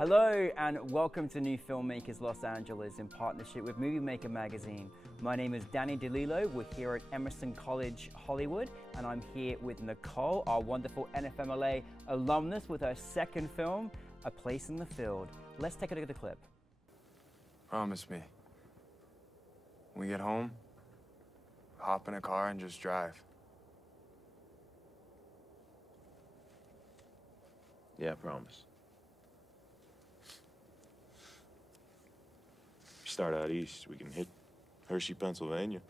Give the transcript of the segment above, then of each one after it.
Hello and welcome to New Filmmakers Los Angeles in partnership with Movie Maker magazine. My name is Danny DeLillo. We're here at Emerson College, Hollywood, and I'm here with Nicole, our wonderful NFMLA alumnus, with her second film, A Place in the Field. Let's take a look at the clip. Promise me. When we get home, hop in a car and just drive. Yeah, I promise. We start out east, we can hit Hershey, Pennsylvania.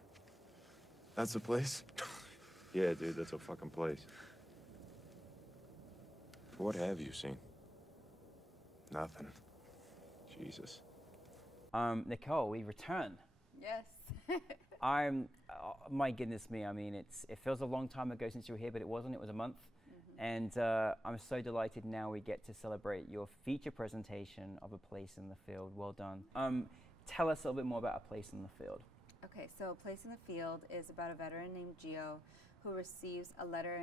That's the place? Yeah, dude, that's a fucking place. What have you seen? Nothing. Jesus. Nicole, we return. Yes. My goodness me, I mean, it feels a long time ago since you were here, but it wasn't, it was a month. And I'm so delighted now we get to celebrate your feature presentation of A Place in the Field. Well done. Tell us a little bit more about A Place in the Field. Okay, so A Place in the Field is about a veteran named Gio who receives a letter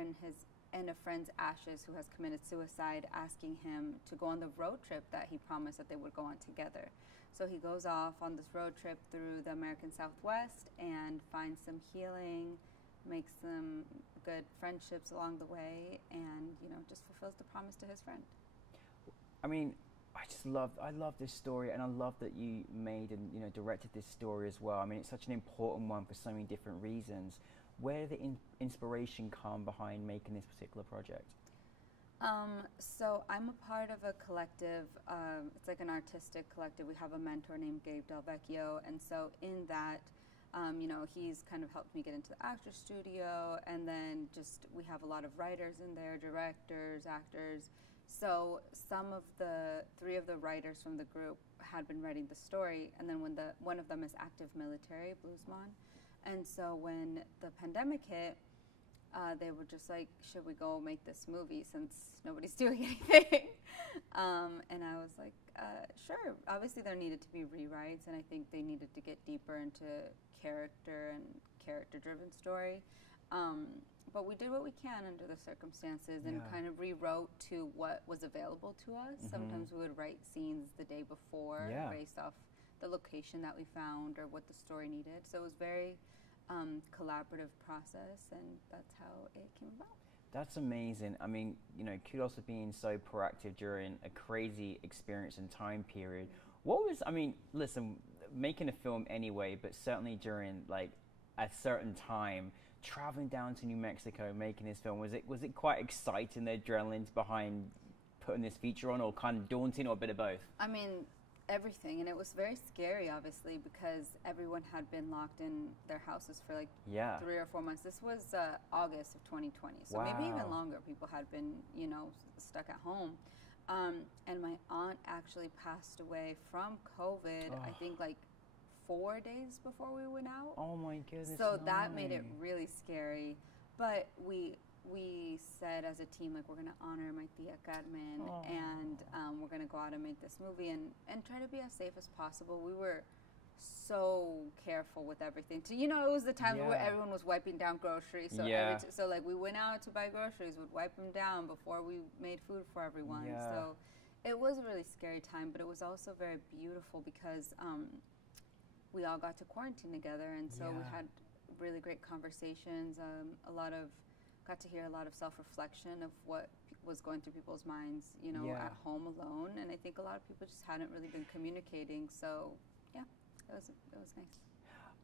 in a friend's ashes who has committed suicide, asking him to go on the road trip that he promised that they would go on together. So he goes off on this road trip through the American Southwest and finds some healing, makes some good friendships along the way, and just fulfills the promise to his friend. I mean, I love this story, and I love that you made and directed this story as well. I mean, it's such an important one for so many different reasons. Where did the inspiration come behind making this particular project? So I'm a part of a collective. It's like an artistic collective. We have a mentor named Gabe Del Vecchio, and so in that, he's kind of helped me get into the actor studio, and then we have a lot of writers in there, directors, actors. So three of the writers from the group had been writing the story, and then one of them is active military, Bluesman. And so when the pandemic hit, they were just like, should we go make this movie since nobody's doing anything? And I was like, sure. Obviously there needed to be rewrites, and I think they needed to get deeper into character and character-driven story. But we did what we can under the circumstances and kind of rewrote to what was available to us. Sometimes we would write scenes the day before based off the location that we found or what the story needed. So it was very collaborative process, and that's how it came about. That's amazing. I mean, kudos for being so proactive during a crazy experience and time period. Listen, making a film anyway, but certainly during like a certain time, traveling down to New Mexico, making this film, was it quite exciting, the adrenaline's behind putting this feature on, or kind of daunting, or a bit of both? I mean, everything, and it was very scary, obviously, because everyone had been locked in their houses for like 3 or 4 months. This was August of 2020, so maybe even longer. People had been, stuck at home. And my aunt actually passed away from COVID, I think like 4 days before we went out. Oh my goodness. So that made it really scary. But we said as a team, like, we're going to honor my tia Carmen, and we're going to go out and make this movie and try to be as safe as possible. We were so careful with everything. It was the time where everyone was wiping down groceries. So so like we went out to buy groceries, would wipe them down before we made food for everyone. So it was a really scary time, but it was also very beautiful because we all got to quarantine together, and so we had really great conversations. Got to hear a lot of self-reflection of what was going through people's minds, at home alone. And I think a lot of people just hadn't really been communicating. So, yeah, it was nice.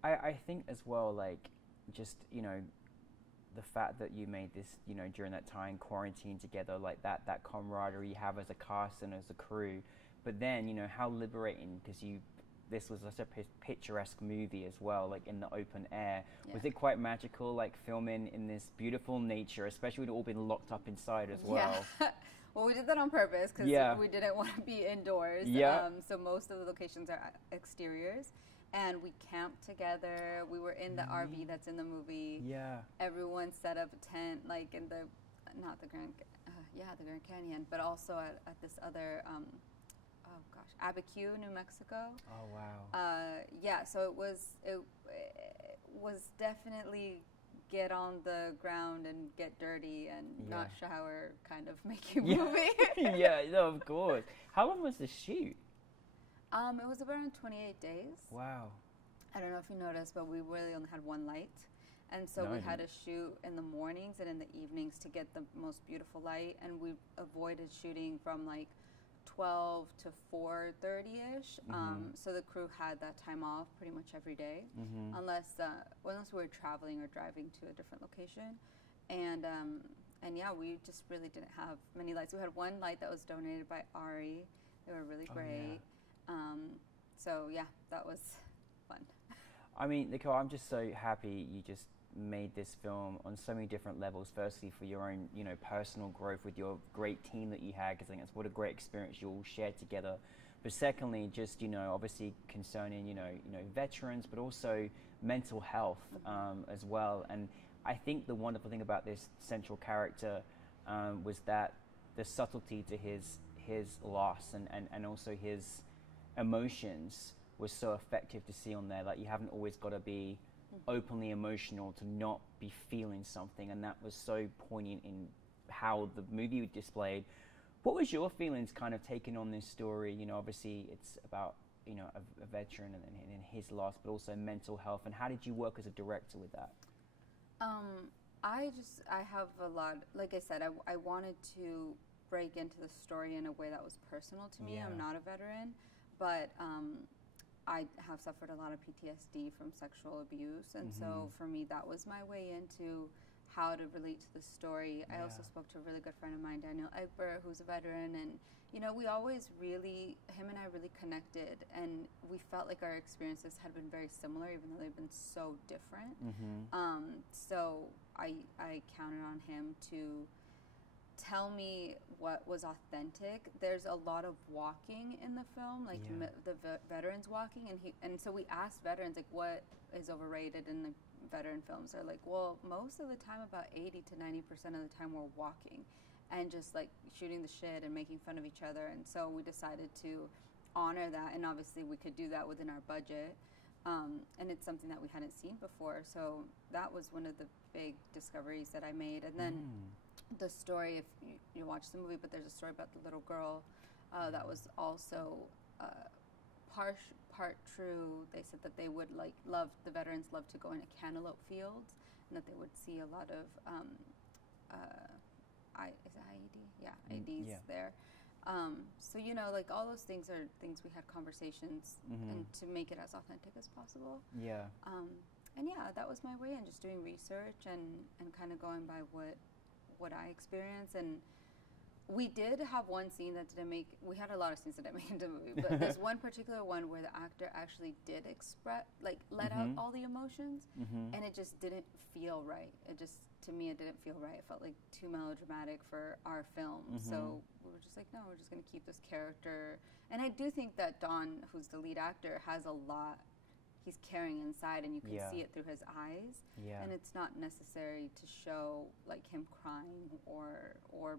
I think as well, like, just, the fact that you made this, during that time, quarantine together, like that camaraderie you have as a cast and as a crew. But then, how liberating, because this was such a picturesque movie as well, like in the open air. Was it quite magical, like filming in this beautiful nature, especially with it all been locked up inside as well? Well, we did that on purpose because we didn't want to be indoors. So most of the locations are exteriors, and we camped together. We were in the RV that's in the movie. Everyone set up a tent, like in the Grand Canyon, but also at this other Abiquiu, New Mexico. Oh wow. So it was definitely get on the ground and get dirty and not Yeah. shower kind of make you Yeah. movie. Yeah, no, of course. How long was the shoot? It was around 28 days. Wow. I don't know if you noticed, but we really only had one light. And so No, we I had to didn't. shoot in the mornings and in the evenings to get the most beautiful light. And we avoided shooting from like 12 to 4:30ish. So the crew had that time off pretty much every day, unless we were traveling or driving to a different location. And yeah, we just really didn't have many lights. We had one light that was donated by Ari. They were really great. So yeah, that was fun. I mean, Nicole, I'm just so happy you just made this film on so many different levels. Firstly, for your own, personal growth with your great team that you had, because I think that's what a great experience you all shared together. But secondly, just obviously concerning veterans, but also mental health as well. And I think the wonderful thing about this central character was that the subtlety to his loss and also his emotions was so effective to see on there. Like, you haven't always got to be openly emotional to not be feeling something, and that was so poignant in how the movie displayed. What was your feelings kind of taking on this story? Obviously it's about a veteran and his loss, but also mental health, and how did you work as a director with that? I have a lot, like I said, I wanted to break into the story in a way that was personal to me. Yeah. I'm not a veteran, but I have suffered a lot of PTSD from sexual abuse, and so for me that was my way into how to relate to the story. I also spoke to a really good friend of mine, Daniel Egbert, who's a veteran, and we always him and I really connected, and we felt like our experiences had been very similar, even though they've been so different. So I counted on him to tell me what was authentic. There's a lot of walking in the film, like the veterans walking, and so we asked veterans, like, what is overrated in the veteran films. They're like, well, most of the time, about 80 to 90% of the time, we're walking and just like shooting the shit and making fun of each other. And so we decided to honor that, and obviously we could do that within our budget. And it's something that we hadn't seen before, so that was one of the big discoveries that I made. And then the story, if you watch the movie, but there's a story about the little girl that was also part true. They said that they would the veterans love to go into cantaloupe fields, and that they would see a lot of is it IED? Yeah, IEDs there. So like all those things are things we had conversations and to make it as authentic as possible. Yeah. And yeah, that was my way, and just doing research and kind of going by what I experienced. And we did have one scene that didn't make. We had a lot of scenes that didn't make into the movie, but there's one particular one where the actor actually did let out all the emotions, and it just didn't feel right. To me, it didn't feel right. It felt like too melodramatic for our film. So we were just like, no, we're just going to keep this character. And I do think that Don, who's the lead actor, has a lot he's carrying inside, and you can see it through his eyes. Yeah. And it's not necessary to show like him crying or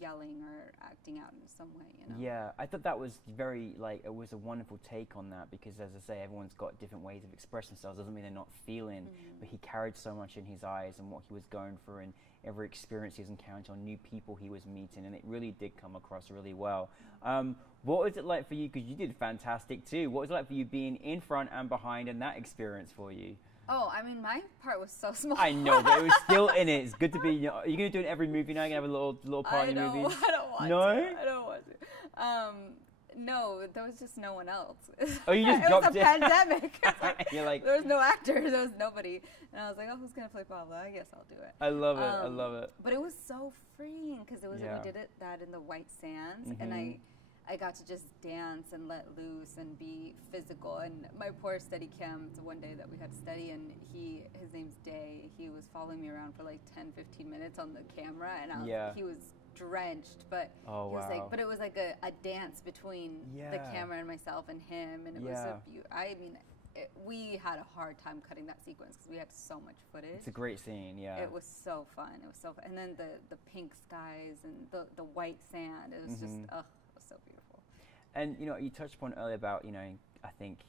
yelling or acting out in some way, Yeah, I thought that was it was a wonderful take on that, because as I say, everyone's got different ways of expressing themselves. Doesn't mean they're not feeling, but he carried so much in his eyes and what he was going through, and every experience he was encountering, new people he was meeting, and it really did come across really well. What was it like for you, because you did fantastic too, what was it like for you being in front and behind, and that experience for you? Oh, I mean, my part was so small. I know, but it was still in it. It's good to be. Are you going to do it in every movie now? You're going to have a little part in movies? I don't want to. I don't want to. No, there was just no one else. Oh, you just it dropped was a pandemic. You're like, there was no actors. There was nobody. And I was like, oh, who's going to play Pablo? I guess I'll do it. I love it. I love it. But it was so freeing, because we did that in the white sands, and I got to just dance and let loose and be physical. And my poor Steadicam, it's one day that we had to study, and his name's Day. He was following me around for like 10, 15 minutes on the camera, and he was drenched, but he was like, but it was like a dance between the camera and myself and him, and it was we had a hard time cutting that sequence because we had so much footage. It's a great scene, It was so fun. It was so fun. And then the pink skies and the white sand. It was just, it was so beautiful. And, you touched upon earlier about, I think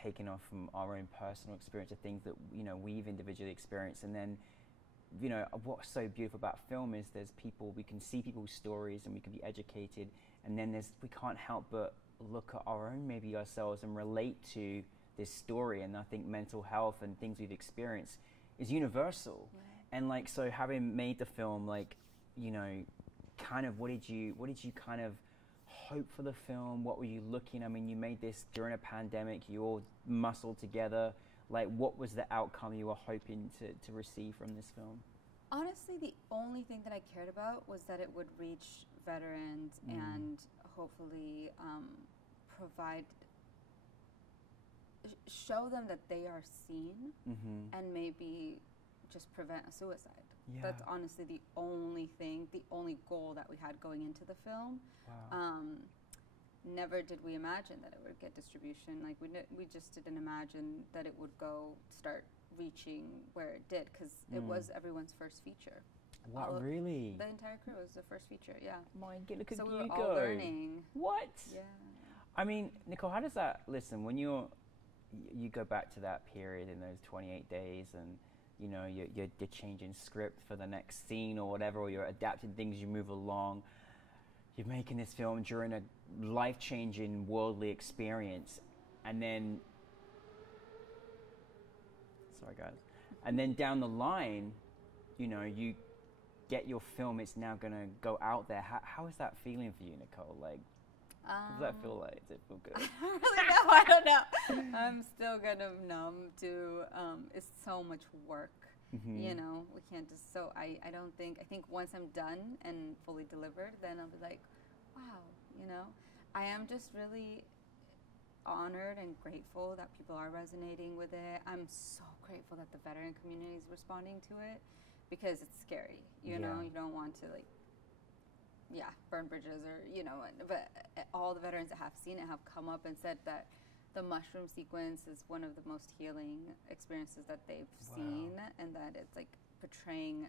taking off from our own personal experience of things that, we've individually experienced, and then you know, what's so beautiful about film is there's people, we can see people's stories and we can be educated, and then we can't help but look at our own, maybe ourselves, and relate to this story. And I think mental health and things we've experienced is universal. And like, so having made the film, like, you know, kind of what did you kind of hope for the film? What were you looking? I mean, you made this during a pandemic, you all muscled together. Like, what was the outcome you were hoping to receive from this film? Honestly, the only thing that I cared about was that it would reach veterans and hopefully show them that they are seen and maybe just prevent a suicide. Yeah. That's honestly the only thing, the only goal that we had going into the film. Wow. Never did we imagine that it would get distribution. Like, we just didn't imagine that it would start reaching where it did, because it was everyone's first feature. Wow, really? The entire crew was the first feature, yeah. My God, look at so you we were go. all learning. What? Yeah. I mean, Nicole, how does that, listen, when you go back to that period in those 28 days and, you know, you're changing script for the next scene or whatever, or you're adapting things, you move along, you're making this film during a life-changing worldly experience, and then, sorry guys, and then down the line, you know, you get your film, it's now gonna go out there. How is that feeling for you, Nicole? Like, what does that feel like? Does it feel good? I don't really know. I don't know. I'm still kind of numb to, it's so much work. You know, we can't just, so I think once I'm done and fully delivered, then I'll be like, wow, you know. I am just really honored and grateful that people are resonating with it. I'm so grateful that the veteran community is responding to it, because it's scary, you know. You don't want to, like, burn bridges or, you know, but all the veterans that have seen it have come up and said that the mushroom sequence is one of the most healing experiences that they've seen, and that it's like portraying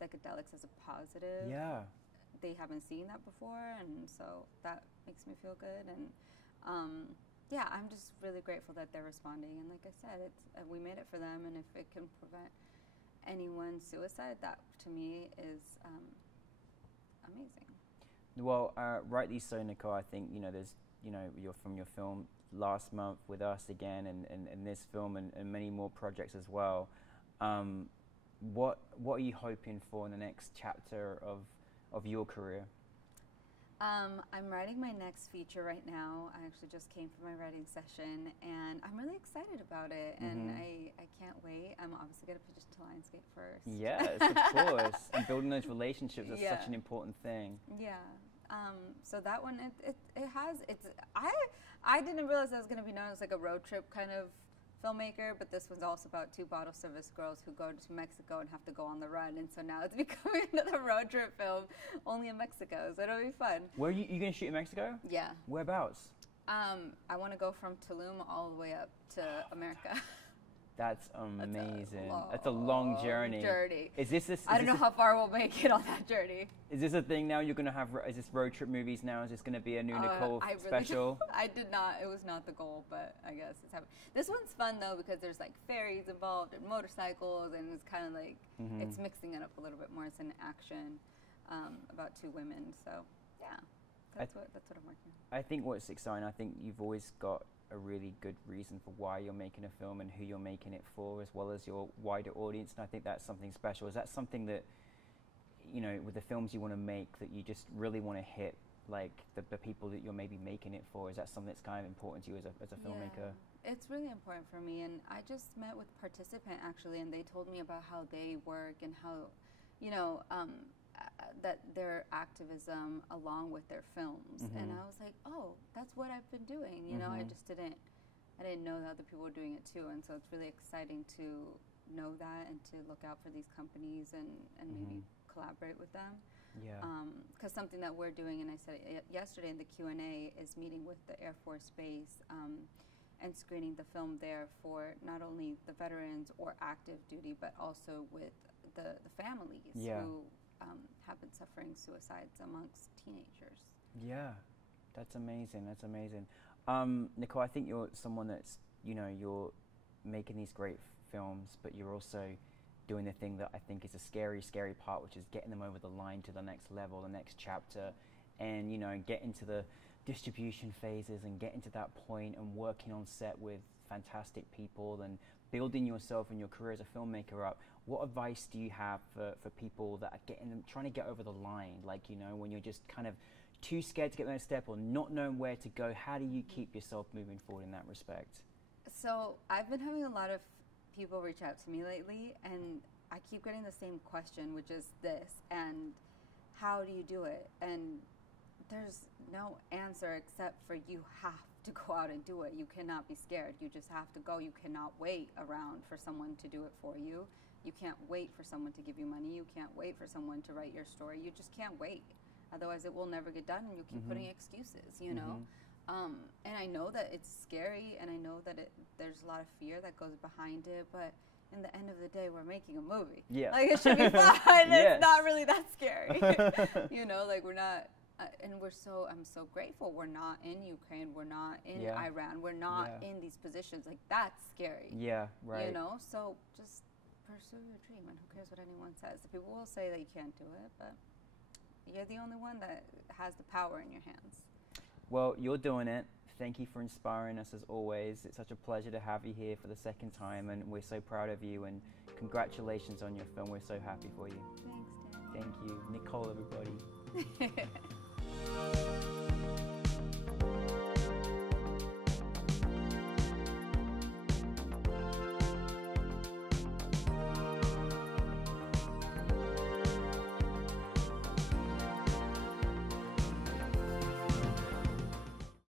psychedelics as a positive. Yeah. They haven't seen that before, and so that makes me feel good. And yeah, I'm just really grateful that they're responding. And like I said, it's we made it for them, and if it can prevent anyone's suicide, that to me is amazing. Well, rightly so, Nicole. I think, you know, there's, you know, from your film last month with us again, and this film and many more projects as well. What are you hoping for in the next chapter of your career? I'm writing my next feature right now. I actually just came from my writing session, and I'm really excited about it, and I can't wait. I'm obviously going to pitch to Lionsgate first. Yes, of course. And building those relationships is such an important thing. Yeah. So that one, I didn't realize I was going to be known as like a road trip kind of filmmaker, but this one's also about two bottle service girls who go to Mexico and have to go on the run, and so now it's becoming another road trip film, only in Mexico, so it'll be fun. Where are you going to shoot in Mexico? Yeah. Whereabouts? I want to go from Tulum all the way up to America. That's amazing. That's a long journey. Is this I don't know how far we'll make it on that journey. Is this a thing now? You're going to have, is this road trip movies now? Is this going to be a new Nicole special? I did not, it was not the goal, but I guess it's happening. This one's fun though, because there's like ferries involved and motorcycles, and it's kind of like, it's mixing it up a little bit more. It's an action about two women, so yeah, that's what I'm working on. I think what's exciting, I think you've always got a really good reason for why you're making a film and who you're making it for, as well as your wider audience, and I think that's something special. Is that something that, you know, with the films you want to make, that you just really want to hit, like, the people that you're maybe making it for? Is that something that's kind of important to you as a filmmaker? Yeah, it's really important for me, and I just met with a participant actually, and they told me about how they work and how, you know, that their activism along with their films, and I was like, oh, that's what I've been doing, you know. I didn't know that other people were doing it too, and so it's really exciting to know that and to look out for these companies and maybe collaborate with them. Yeah. Because something that we're doing, and I said it yesterday in the Q&A, is meeting with the Air Force Base and screening the film there for not only the veterans or active duty, but also with the families who have been suffering suicides amongst teenagers. Yeah, that's amazing. That's amazing. Nicole, I think you're someone that's, you know, you're making these great films, but you're also doing the thing that I think is a scary part, which is getting them over the line to the next level, the next chapter, and you know, get into the distribution phases and getting to that point and working on set with fantastic people and building yourself and your career as a filmmaker up. What advice do you have for people that are trying to get over the line? Like, you know, when you're just kind of too scared to get the next step or not knowing where to go, how do you keep yourself moving forward in that respect? So I've been having a lot of people reach out to me lately, and I keep getting the same question, which is this, and how do you do it? And there's no answer except for you have to go out and do it. You cannot be scared. You just have to go. You cannot wait around for someone to do it for you. You can't wait for someone to give you money. You can't wait for someone to write your story. You just can't wait. Otherwise, it will never get done, and you keep putting excuses, you know? And I know that it's scary, and I know that there's a lot of fear that goes behind it, but in the end of the day, we're making a movie. Yeah. Like, it should be fun. It's not really that scary. You know, like, we're not, and I'm so grateful we're not in Ukraine, we're not in Iran, we're not in these positions. Like, that's scary. Yeah, right. You know, so just pursue your dream, and who cares what anyone says. The people will say that you can't do it, but you're the only one that has the power in your hands. Well, you're doing it. Thank you for inspiring us as always. It's such a pleasure to have you here for the second time, and we're so proud of you, and congratulations on your film. We're so happy for you. Thanks, Dan. Thank you. Nicole, everybody.